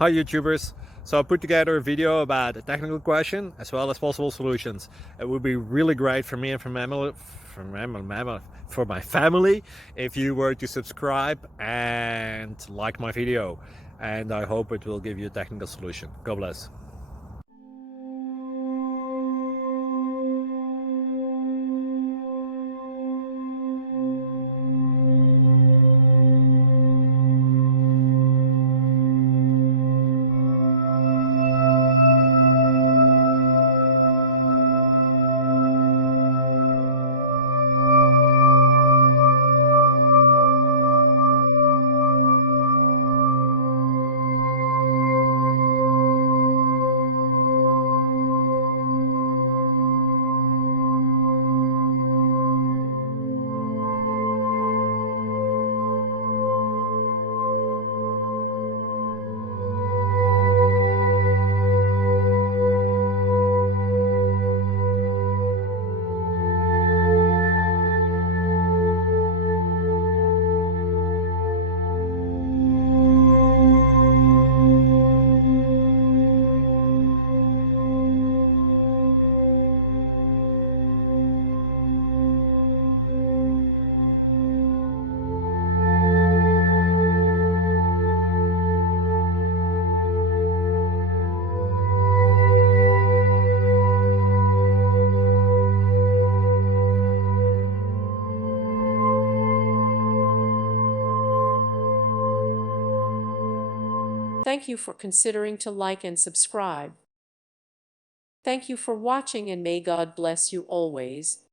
Hi YouTubers! So I put together a video about a technical question as well as possible solutions. It would be really great for me and for my family if you were to subscribe and like my video. And I hope it will give you a technical solution. God bless. Thank you for considering to like and subscribe. Thank you for watching and may God bless you always.